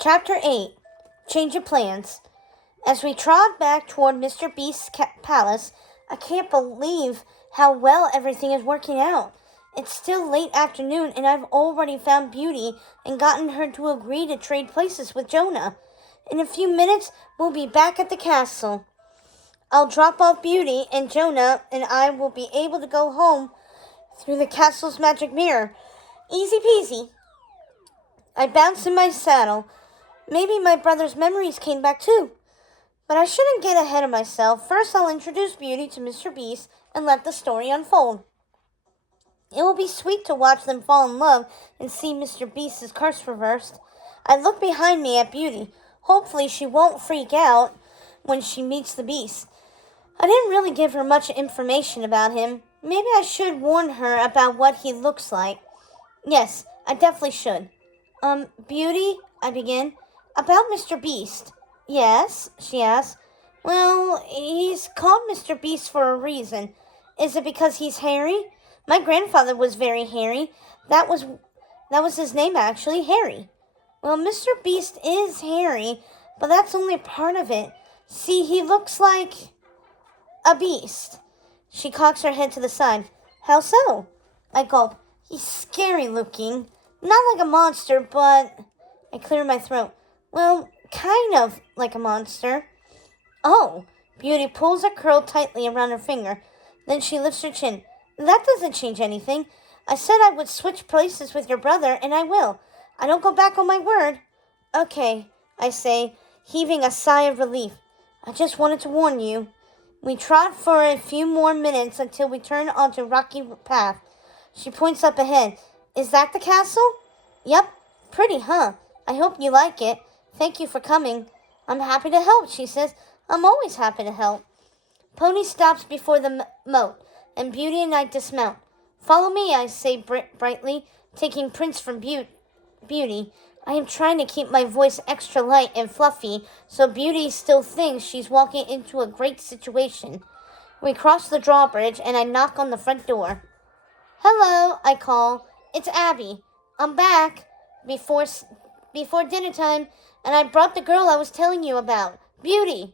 Chapter 8. Change of Plans. As we trod back toward Mr. Beast's palace, I can't believe how well everything is working out. It's still late afternoon and I've already found Beauty and gotten her to agree to trade places with Jonah. In a few minutes, we'll be back at the castle. I'll drop off Beauty and Jonah and I will be able to go home through the castle's magic mirror. Easy peasy. I bounced in my saddle. Maybe my brother's memories came back too. But I shouldn't get ahead of myself. First, I'll introduce Beauty to Mr. Beast and let the story unfold. It will be sweet to watch them fall in love and see Mr. Beast's curse reversed. I look behind me at Beauty. Hopefully she won't freak out when she meets the Beast. I didn't really give her much information about him. Maybe I should warn her about what he looks like. Yes, I definitely should. Beauty, I begin. About Mr. Beast. Yes, she asks. Well, he's called Mr. Beast for a reason. Is it because he's hairy? My grandfather was very hairy. That was his name actually, Harry. Well, Mr. Beast is hairy, but that's only part of it. See, he looks like a beast. She cocks her head to the side. How so? I gulp. He's scary looking. Not like a monster, but... I clear my throat. Well, kind of like a monster. Oh, Beauty pulls a curl tightly around her finger. Then she lifts her chin. That doesn't change anything. I said I would switch places with your brother, and I will. I don't go back on my word. Okay, I say, heaving a sigh of relief. I just wanted to warn you. We trot for a few more minutes until we turn onto a rocky path. She points up ahead. Is that the castle? Yep. Pretty, huh? I hope you like it. Thank you for coming. I'm happy to help, she says. I'm always happy to help. Pony stops before the moat, and Beauty and I dismount. Follow me, I say brightly, taking prints from Beauty. I am trying to keep my voice extra light and fluffy, so Beauty still thinks she's walking into a great situation. We cross the drawbridge, and I knock on the front door. Hello, I call. It's Abby. I'm back before dinner time, and I brought the girl I was telling you about, Beauty.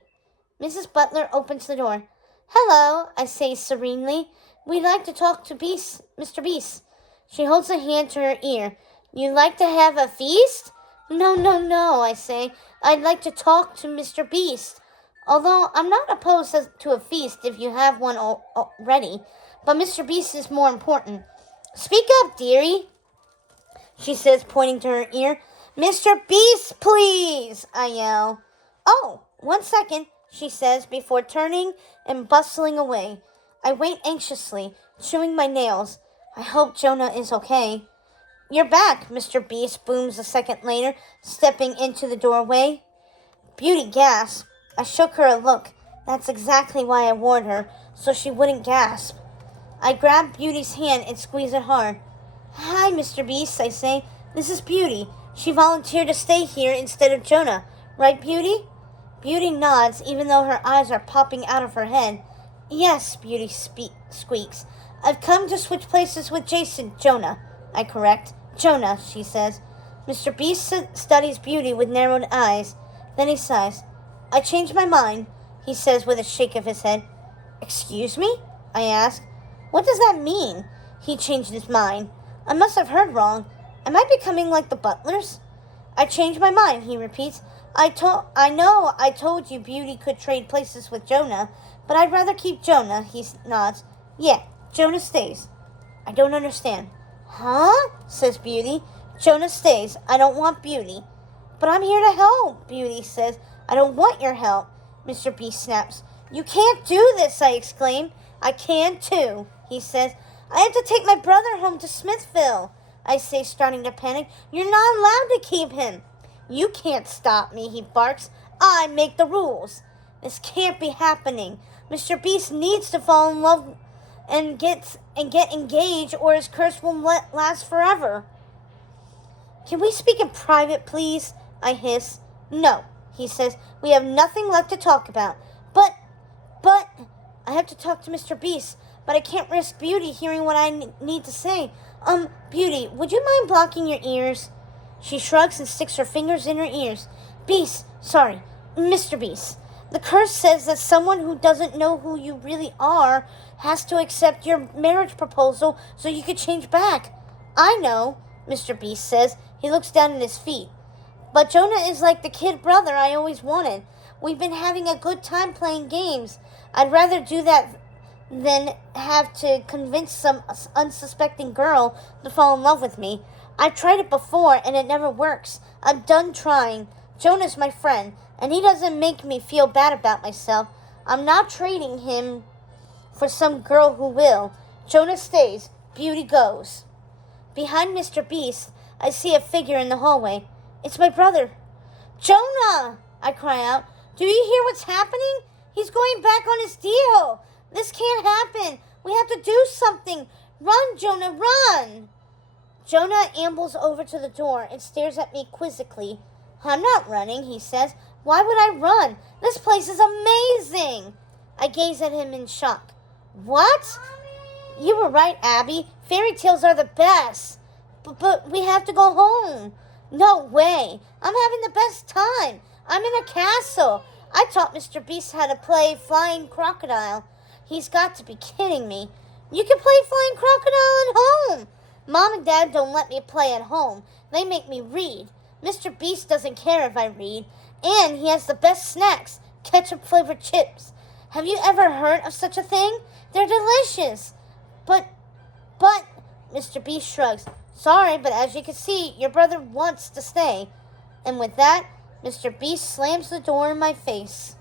Mrs. Butler opens the door. Hello, I say serenely. We'd like to talk to Mr. Beast. She holds a hand to her ear. You'd like to have a feast? No, I say. I'd like to talk to Mr. Beast. Although I'm not opposed to a feast if you have one already. But Mr. Beast is more important. Speak up, dearie, she says, pointing to her ear. Mr. Beast, please, I yell. Oh, 1 second, she says, before turning and bustling away. I wait anxiously, chewing my nails. I hope Jonah is okay. You're back, Mr. Beast booms a second later, stepping into the doorway. Beauty gasps. I shook her a look. That's exactly why I warned her, so she wouldn't gasp. I grab Beauty's hand and squeeze it hard. Hi, Mr. Beast, I say. This is Beauty. She volunteered to stay here instead of Jonah. Right, Beauty? Beauty nods, even though her eyes are popping out of her head. Yes, Beauty squeaks. I've come to switch places with Jonah, I correct. Jonah, she says. Mr. Beast studies Beauty with narrowed eyes. Then he sighs. I changed my mind, he says with a shake of his head. Excuse me? I ask. What does that mean? He changed his mind. I must have heard wrong. Am I becoming like the Butlers? I changed my mind, he repeats. I know I told you Beauty could trade places with Jonah, but I'd rather keep Jonah, he nods. Yeah, Jonah stays. I don't understand. Huh? Says Beauty. Jonah stays. I don't want Beauty. But I'm here to help, Beauty says. I don't want your help, Mr. Beast snaps. You can't do this, I exclaim. I can too, he says. I have to take my brother home to Smithville, I say, starting to panic. You're not allowed to keep him. You can't stop me, he barks. I make the rules. This can't be happening. Mr. Beast needs to fall in love and get engaged, or his curse will last forever. Can we speak in private, please? I hiss. No, he says. We have nothing left to talk about. But, I have to talk to Mr. Beast, but I can't risk Beauty hearing what I need to say. Beauty, would you mind blocking your ears? She shrugs and sticks her fingers in her ears. Beast, sorry, Mr. Beast. The curse says that someone who doesn't know who you really are has to accept your marriage proposal so you can change back. I know, Mr. Beast says. He looks down at his feet. But Jonah is like the kid brother I always wanted. We've been having a good time playing games. I'd rather do that than have to convince some unsuspecting girl to fall in love with me. I've tried it before and it never works. I'm done trying. Jonah's my friend, and he doesn't make me feel bad about myself. I'm not trading him for some girl who will. Jonah stays. Beauty goes. Behind Mr. Beast, I see a figure in the hallway. It's my brother. Jonah! I cry out. Do you hear what's happening? He's going back on his deal. This can't happen. We have to do something. Run, Jonah, run! Jonah ambles over to the door and stares at me quizzically. I'm not running, he says. Why would I run? This place is amazing. I gaze at him in shock. What? Mommy. You were right, Abby. Fairy tales are the best. But we have to go home. No way. I'm having the best time. I'm in a castle. I taught Mr. Beast how to play flying crocodile. He's got to be kidding me. You can play flying crocodile at home. Mom and Dad don't let me play at home. They make me read. Mr. Beast doesn't care if I read. And he has the best snacks, ketchup-flavored chips. Have you ever heard of such a thing? They're delicious. But, Mr. Beast shrugs. Sorry, but as you can see, your brother wants to stay. And with that, Mr. Beast slams the door in my face.